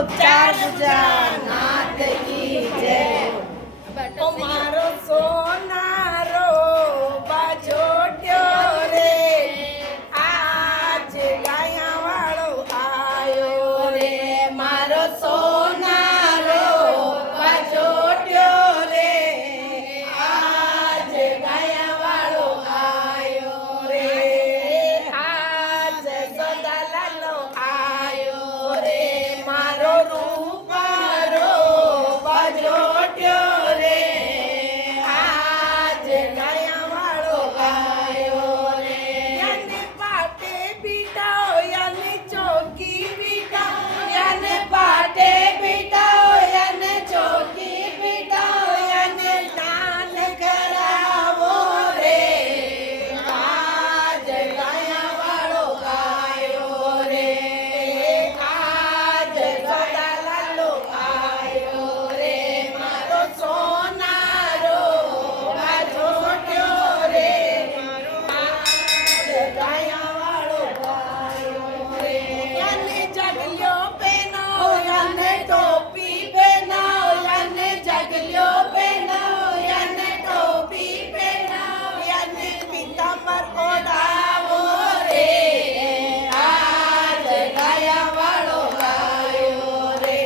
चार गुजरात की जय। ओ मारो सोनारो बाजोट्यो रे, आज गाया वाळो आयो रे। मारो सोनारो बाजोट्यो रे, आज गाया वाळो आयो रे। आज सदालालो आयो रे, मारो रूपारो बाजोट्यो रे, आज गाया वाळो आयो रे। याने पाटे बिटाओ याने चौकी बिटाओ, याने पाटे बिटाओ याने चौकी बिटाओ, याने दान करावो रे, आज गाया वाळो आयो रे। आज सदालालो आयो रे, मारो सोनारो बाजोट्यो रे, आज गाया वाळो आयो रे। याने जगल्यो पेनो याने टोपी पेनो, याने जगल्यो पेनो याने टोपी पेनो, याने पीतांबर ओढावो रे, आज गाया वाळो आयो रे।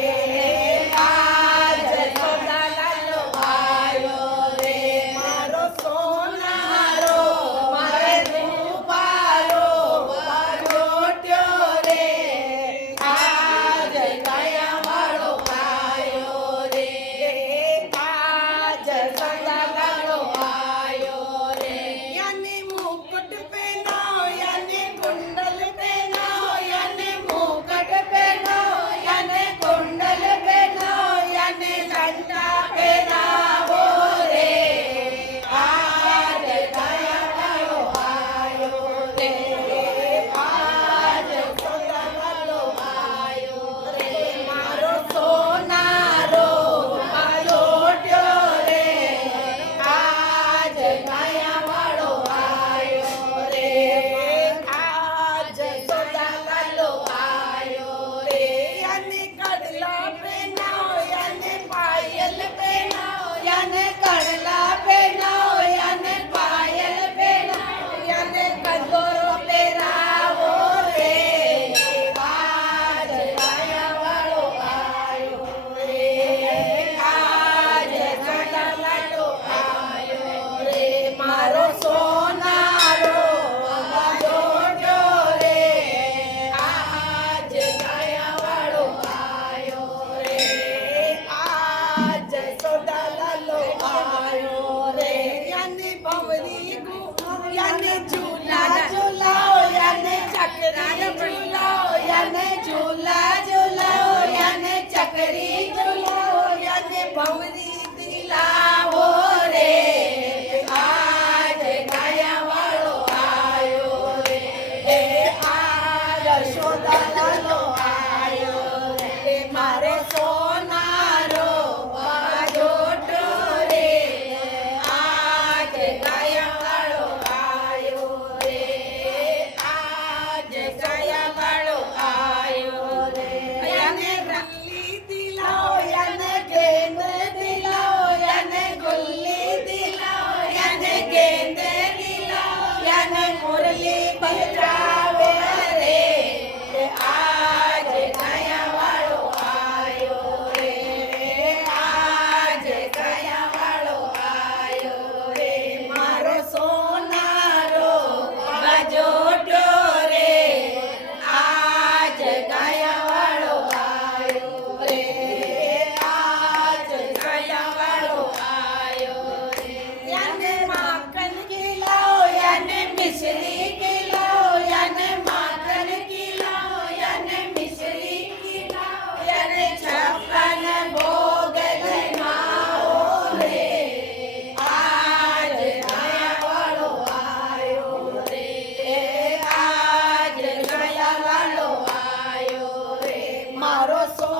आज सदालालो आयो रे, मारो सोनारो मारे रूपारो बाजोट्यो रे, आज गाया वाळो आयो रे। आज सदालालो आयो रे। याने मुकुट पेनो याने कुंडल पेनो, याने मुकुट पेनो याने कुंडल पेनो, याने घंटा पेरावो रे, आज गाया वाळो आयो रे। आज सदालालो आयो रे, मारो सोनारो बाजोट्यो रे, आज गाया वाळो आयो रे। आज सदालालो आयो रे। याने कडला पेनो याने पायल पेनो, याने कडला पेनो याने पायल पेनो, याने कंदोरो पेरावो रे, आज गाया वाळो आयो रे। आज सदालालो आयो रे, मारो सोनारो बाजोट्यो रे, आज गाया वाळो आयो रे। आज सदालालो आयो रे। याने भंवरी याने झूला झूलाओ, याने चकरी झूलाओ, याने झूला झूलाओ, याने चकरी झूलाओ, याने भंवरी दिलावो रे, आज गाया वाळो आयो रे। आज सदालालो आयो रे, मारो सोनारो बाजोट्यो रे, आज गाया वाळो आयो रे। आज गाया वाळो आयो रे। याने रंगली दिलाओ याने गेंद दिलाओ, याने गुल्ली दिलाओ याने गेंद दिलाओ, याने मुरली बजावे रे, आज गाया वाळो आयो रे। आज गाया वाळो आयो रे, मारो सोनारो बाजोट्यो रे, आज गाया वाळो आयो रे। आज गाया वाळो आयो रे। याने माखन खिलाओ याने मिश्री खिलाओ, याने माखन खिलाओ याने मिश्री खिलाओ, याने छप्पन भोग जमाओ रे, आज गाया वाळो आयो रे। आज गाया वाळो आयो रे, मारो सो